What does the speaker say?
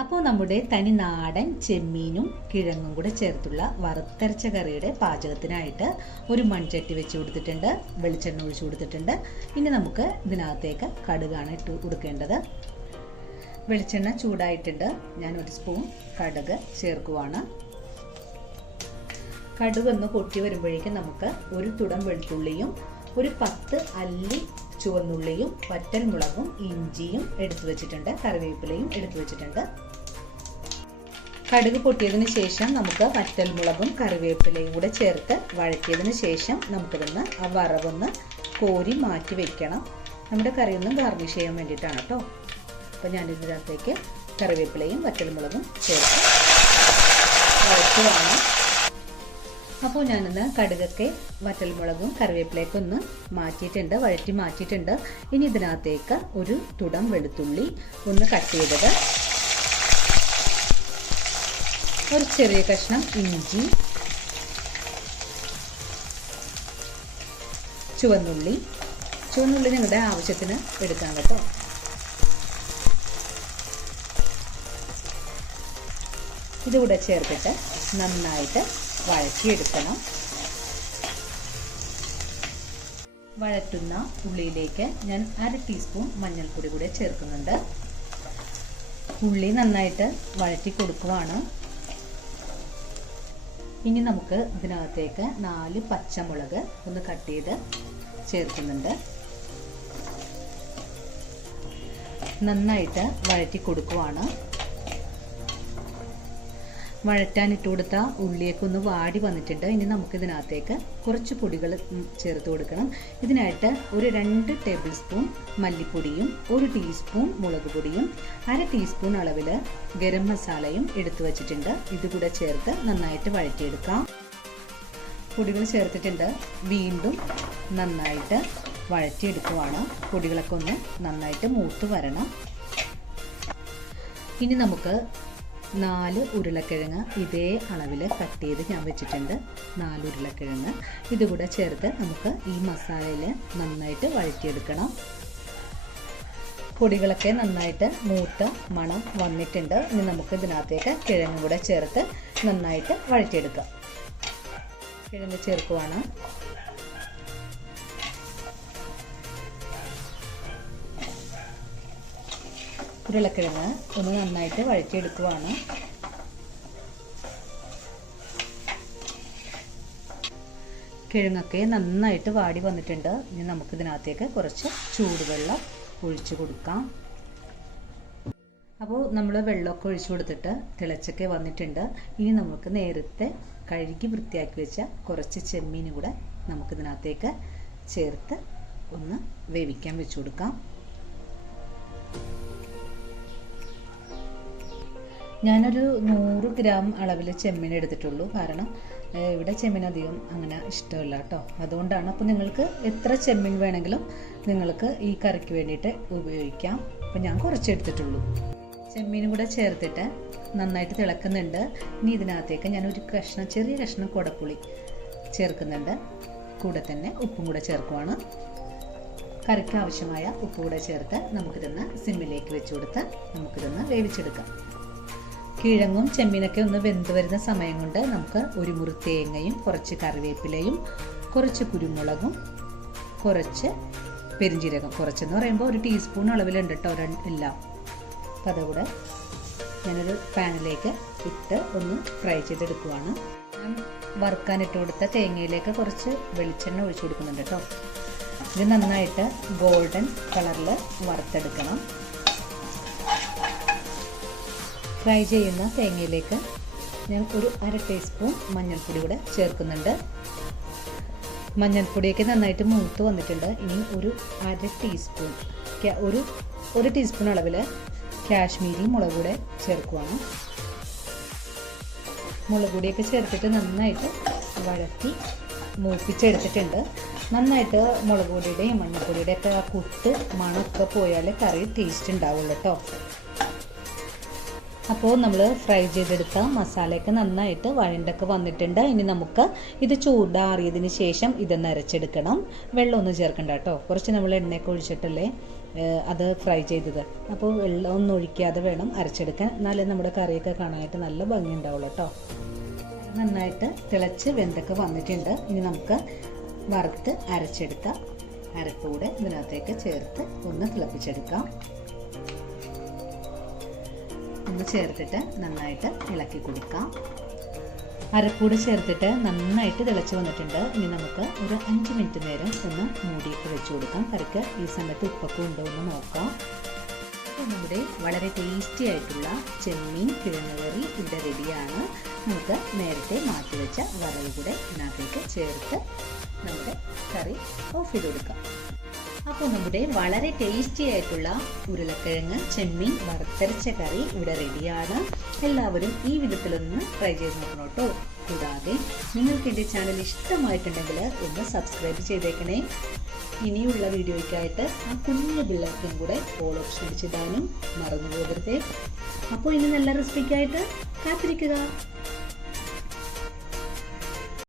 അപ്പോൾ നമ്മുടെ തനി നാടൻ ചെമ്മീനും കിഴങ്ങും കൂടെ ചേർത്തുള്ള വറുത്തരച്ച കറിയുടെ പാചകത്തിനായിട്ട് ഒരു മൺചട്ടി വെച്ച് കൊടുത്തിട്ടുണ്ട്, വെളിച്ചെണ്ണ ഒഴിച്ചു കൊടുത്തിട്ടുണ്ട്. ഇനി നമുക്ക് ഇതിനകത്തേക്ക് കടുകാണ് ഇട്ട് കൊടുക്കേണ്ടത്. വെളിച്ചെണ്ണ ചൂടായിട്ടുണ്ട്. ഞാൻ ഒരു സ്പൂൺ കടുക് ചേർക്കുവാണ്. കടുക് ഒന്ന് പൊട്ടി വരുമ്പോഴേക്കും നമുക്ക് ഒരു തുടം വെളുത്തുള്ളിയും ഒരു 10 അല്ലി ചുവന്നുള്ളിയും വറ്റൽ മുളകും ഇഞ്ചിയും എടുത്തു വെച്ചിട്ടുണ്ട്, കറിവേപ്പിലയും എടുത്തു വെച്ചിട്ടുണ്ട്. കടുക് പൊട്ടിയതിന് ശേഷം നമുക്ക് വറ്റൽ മുളകും കറിവേപ്പിലയും കൂടെ ചേർത്ത് വഴറ്റിയതിന് ശേഷം നമുക്കിതൊന്ന് ആ വറവൊന്ന് കോരി മാറ്റി വെക്കണം. നമ്മുടെ കറിയൊന്നും ഗാർണിഷ് ചെയ്യാൻ വേണ്ടിയിട്ടാണ് കേട്ടോ. അപ്പോൾ ഞാനിതിനകത്തേക്ക് കറിവേപ്പിലയും വറ്റൽ മുളകും ചേർത്ത് വഴറ്റുവാണ്. അപ്പോൾ ഞാനിന്ന് കടുകൊക്കെ വറ്റൽമുളകും കറിവേപ്പിലയൊക്കെ ഒന്ന് മാറ്റിയിട്ടുണ്ട്, വഴറ്റി മാറ്റിയിട്ടുണ്ട്. ഇനി ഇതിനകത്തേക്ക് ഒരു തുടം വെളുത്തുള്ളി ഒന്ന് കട്ട് ചെയ്തത്, ഒരു ചെറിയ കഷ്ണം ഇഞ്ചി, ചുവന്നുള്ളി നിങ്ങളുടെ ആവശ്യത്തിന് എടുക്കാം കേട്ടോ. ഇതുകൂടെ ചേർത്തിട്ട് നന്നായിട്ട് വഴറ്റിയെടുക്കണം. വഴറ്റുന്ന ഉള്ളിയിലേക്ക് ഞാൻ 1/2 ടീസ്പൂൺ മഞ്ഞൾപ്പൊടി കൂടെ ചേർക്കുന്നുണ്ട്. ഉള്ളി നന്നായിട്ട് വഴറ്റി കൊടുക്കുവാണ്. ഇനി നമുക്ക് ഇതിനകത്തേക്ക് 4 പച്ചമുളക് ഒന്ന് കട്ട് ചെയ്ത് ചേർക്കുന്നുണ്ട്. നന്നായിട്ട് വഴറ്റി കൊടുക്കുവാണ്. വഴറ്റാനിട്ട് കൊടുത്ത ഉള്ളിയൊക്കെ ഒന്ന് വാടി വന്നിട്ടുണ്ട്. ഇനി നമുക്കിതിനകത്തേക്ക് കുറച്ച് പൊടികൾ ചേർത്ത് കൊടുക്കണം. ഇതിനായിട്ട് ഒരു 2 ടേബിൾ സ്പൂൺ മല്ലിപ്പൊടിയും 1 ടീസ്പൂൺ മുളക് പൊടിയും 1/2 ടീസ്പൂൺ അളവിൽ ഗരം മസാലയും എടുത്തു വച്ചിട്ടുണ്ട്. ഇതുകൂടെ ചേർത്ത് നന്നായിട്ട് വഴറ്റിയെടുക്കാം. പൊടികൾ ചേർത്തിട്ടുണ്ട്. വീണ്ടും നന്നായിട്ട് വഴറ്റിയെടുക്കുവാണ്. പൊടികളൊക്കെ ഒന്ന് നന്നായിട്ട് മൂത്ത് വരണം. ഇനി നമുക്ക് 4 ഉരുളക്കിഴങ്ങ് ഇതേ അളവിൽ കട്ട് ചെയ്ത് ഞാൻ വെച്ചിട്ടുണ്ട്. 4 ഉരുളക്കിഴങ്ങ് ഇതുകൂടെ ചേർത്ത് നമുക്ക് ഈ മസാലയിൽ നന്നായിട്ട് വഴറ്റിയെടുക്കണം. പൊടികളൊക്കെ നന്നായിട്ട് മൂത്ത മണം വന്നിട്ടുണ്ട്. ഇനി നമുക്ക് ഇതിനകത്തേക്ക് കിഴങ്ങും കൂടെ ചേർത്ത് നന്നായിട്ട് വഴറ്റിയെടുക്കാം. കിഴങ്ങ് ചേർക്കുവാണ്. ഉരുളക്കിഴങ്ങ് ഒന്ന് നന്നായിട്ട് വഴറ്റിയെടുക്കുവാണ്. കിഴങ്ങൊക്കെ നന്നായിട്ട് വാടി വന്നിട്ടുണ്ട്. ഇനി നമുക്കിതിനകത്തേക്ക് കുറച്ച് ചൂടുവെള്ളം ഒഴിച്ചു കൊടുക്കാം. അപ്പോൾ നമ്മൾ വെള്ളമൊക്കെ ഒഴിച്ചു കൊടുത്തിട്ട് തിളച്ചൊക്കെ വന്നിട്ടുണ്ട്. ഇനി നമുക്ക് നേരത്തെ കഴുകി വൃത്തിയാക്കി വെച്ച കുറച്ച് ചെമ്മീൻ കൂടെ നമുക്കിതിനകത്തേക്ക് ചേർത്ത് ഒന്ന് വേവിക്കാൻ വെച്ചു കൊടുക്കാം. ഞാനൊരു 100 ഗ്രാം അളവിൽ ചെമ്മീൻ എടുത്തിട്ടുള്ളൂ. കാരണം ഇവിടെ ചെമ്മീൻ അധികം അങ്ങനെ ഇഷ്ടമില്ല കേട്ടോ. അതുകൊണ്ടാണ്. അപ്പോൾ നിങ്ങൾക്ക് എത്ര ചെമ്മീൻ വേണമെങ്കിലും നിങ്ങൾക്ക് ഈ കറിക്ക് വേണ്ടിയിട്ട് ഉപയോഗിക്കാം. അപ്പോൾ ഞാൻ കുറച്ച് എടുത്തിട്ടുള്ളൂ. ചെമ്മീനും കൂടെ ചേർത്തിട്ട് നന്നായിട്ട് തിളക്കുന്നുണ്ട്. ഇനി ഇതിനകത്തേക്ക് ഞാനൊരു ചെറിയ കഷ്ണം കുടപ്പുളി ചേർക്കുന്നുണ്ട്. കൂടെ തന്നെ ഉപ്പും കൂടെ ചേർക്കുവാണ്. കറിക്ക് ആവശ്യമായ ഉപ്പ് കൂടെ ചേർത്ത് നമുക്കിതൊന്ന് സിമ്മിലേക്ക് വെച്ച് കൊടുത്ത് നമുക്കിതൊന്ന് വേവിച്ചെടുക്കാം. കിഴങ്ങും ചെമ്മീനൊക്കെ ഒന്ന് വെന്ത് വരുന്ന സമയം കൊണ്ട് നമുക്ക് ഒരു മുറി തേങ്ങയും കുറച്ച് കറിവേപ്പിലയും കുറച്ച് കുരുമുളകും കുറച്ച് പെരിഞ്ജീരകം, കുറച്ചെന്ന് പറയുമ്പോൾ 1 ടീസ്പൂൺ അളവിലുണ്ട് കേട്ടോ എല്ലാം. അപ്പോൾ അതുകൂടെ ഞാനൊരു പാനിലേക്ക് ഇട്ട് ഒന്ന് ഫ്രൈ ചെയ്തെടുക്കുവാണ്. ഞാൻ വറുക്കാനിട്ട് കൊടുത്ത തേങ്ങയിലേക്ക് കുറച്ച് വെളിച്ചെണ്ണ ഒഴിച്ചു കൊടുക്കുന്നുണ്ട് കേട്ടോ. ഇത് നന്നായിട്ട് ഗോൾഡൻ കളറിൽ വറുത്തെടുക്കണം. ഫ്രൈ ചെയ്യുന്ന തേങ്ങയിലേക്ക് ഞാൻ ഒരു 1/2 ടീസ്പൂൺ മഞ്ഞൾപ്പൊടി കൂടെ ചേർക്കുന്നുണ്ട്. മഞ്ഞൾപ്പൊടിയൊക്കെ നന്നായിട്ട് മൂത്ത് വന്നിട്ടുണ്ട്. ഇനി ഒരു 1/2 ടീസ്പൂൺ ഒരു ടീസ്പൂൺ അളവിൽ കാശ്മീരി മുളക് കൂടെ ചേർക്കുവാണ്. മുളക് പൊടിയൊക്കെ ചേർത്തിട്ട് നന്നായിട്ട് വഴറ്റി മൂപ്പിച്ചെടുത്തിട്ടുണ്ട്. നന്നായിട്ട് മുളക് പൊടിയുടെയും മഞ്ഞൾപ്പൊടിയുടെയൊക്കെ ആ കുത്ത് മണമൊക്കെ പോയാൽ കറി ടേസ്റ്റ് ഉണ്ടാവുള്ളൂ കേട്ടോ. അപ്പോൾ നമ്മൾ ഫ്രൈ ചെയ്തെടുത്ത മസാലയൊക്കെ നന്നായിട്ട് വഴണ്ടൊക്കെ വന്നിട്ടുണ്ട്. ഇനി നമുക്ക് ഇത് ചൂടാറിയതിന് ശേഷം ഇതൊന്ന് അരച്ചെടുക്കണം. വെള്ളമൊന്നും ചേർക്കണ്ട കേട്ടോ. കുറച്ച് നമ്മൾ എണ്ണയൊക്കെ ഒഴിച്ചിട്ടല്ലേ അത് ഫ്രൈ ചെയ്തത്. അപ്പോൾ വെള്ളം ഒന്നും ഒഴിക്കാതെ വേണം അരച്ചെടുക്കാൻ, എന്നാലേ നമ്മുടെ കറിയൊക്കെ കാണാനായിട്ട് നല്ല ഭംഗി ഉണ്ടാവുള്ളൂ കേട്ടോ. നന്നായിട്ട് തിളച്ച് വെന്തൊക്കെ വന്നിട്ടുണ്ട്. ഇനി നമുക്ക് വറുത്ത് അരച്ചെടുക്കാം. അരപ്പൂടെ ഇതിനകത്തേക്ക് ചേർത്ത് ഒന്ന് തിളപ്പിച്ചെടുക്കാം. ഒന്ന് ചേർത്തിട്ട് നന്നായിട്ട് ഇളക്കി കൊടുക്കാം. അരപ്പൂടെ ചേർത്തിട്ട് നന്നായിട്ട് തിളച്ച് വന്നിട്ടുണ്ട്. ഇനി നമുക്ക് ഒരു 5 മിനിറ്റ് നേരം ഒന്ന് മൂടിയിട്ട് വെച്ച് കൊടുക്കാം. കറിക്ക് ഈ സമയത്ത് ഉപ്പൊക്കെ ഉണ്ടോ എന്ന് നോക്കാം. നമ്മുടെ വളരെ ടേസ്റ്റി ആയിട്ടുള്ള ചെമ്മീൻ കിഴങ്ങ് കറി ഇവിടെ റെഡിയാണ്. നമുക്ക് നേരത്തെ മാറ്റി വെച്ച വറവ് കൂടെ ഇതിനകത്തേക്ക് ചേർത്ത് നമ്മുടെ കറി ഓഫ് ചെയ്ത് കൊടുക്കാം. അപ്പോൾ നമ്മുടെ വളരെ ടേസ്റ്റി ആയിട്ടുള്ള ഉരുളക്കിഴങ്ങ് ചെമ്മീൻ വറുത്തരച്ച കറി ഇവിടെ റെഡിയാണ്. എല്ലാവരും ഈ വിധത്തിലൊന്ന് ട്രൈ ചെയ്ത് നോക്കണം കേട്ടോ. കൂടാതെ നിങ്ങൾക്ക് എൻ്റെ ചാനൽ ഇഷ്ടമായിട്ടുണ്ടെങ്കിൽ ഒന്ന് സബ്സ്ക്രൈബ് ചെയ്തേക്കണേ. ഇനിയുള്ള വീഡിയോയ്ക്കായിട്ട് ആ കുഞ്ഞു ബെല്ലൈക്കൺ കൂടെ ഓൾ ഓപ്ഷൻ അടിച്ചിടാനും മറന്നു പോകരുതേ. അപ്പോൾ ഇനി നല്ല റെസിപ്പിക്കായിട്ട് കാത്തിരിക്കുക.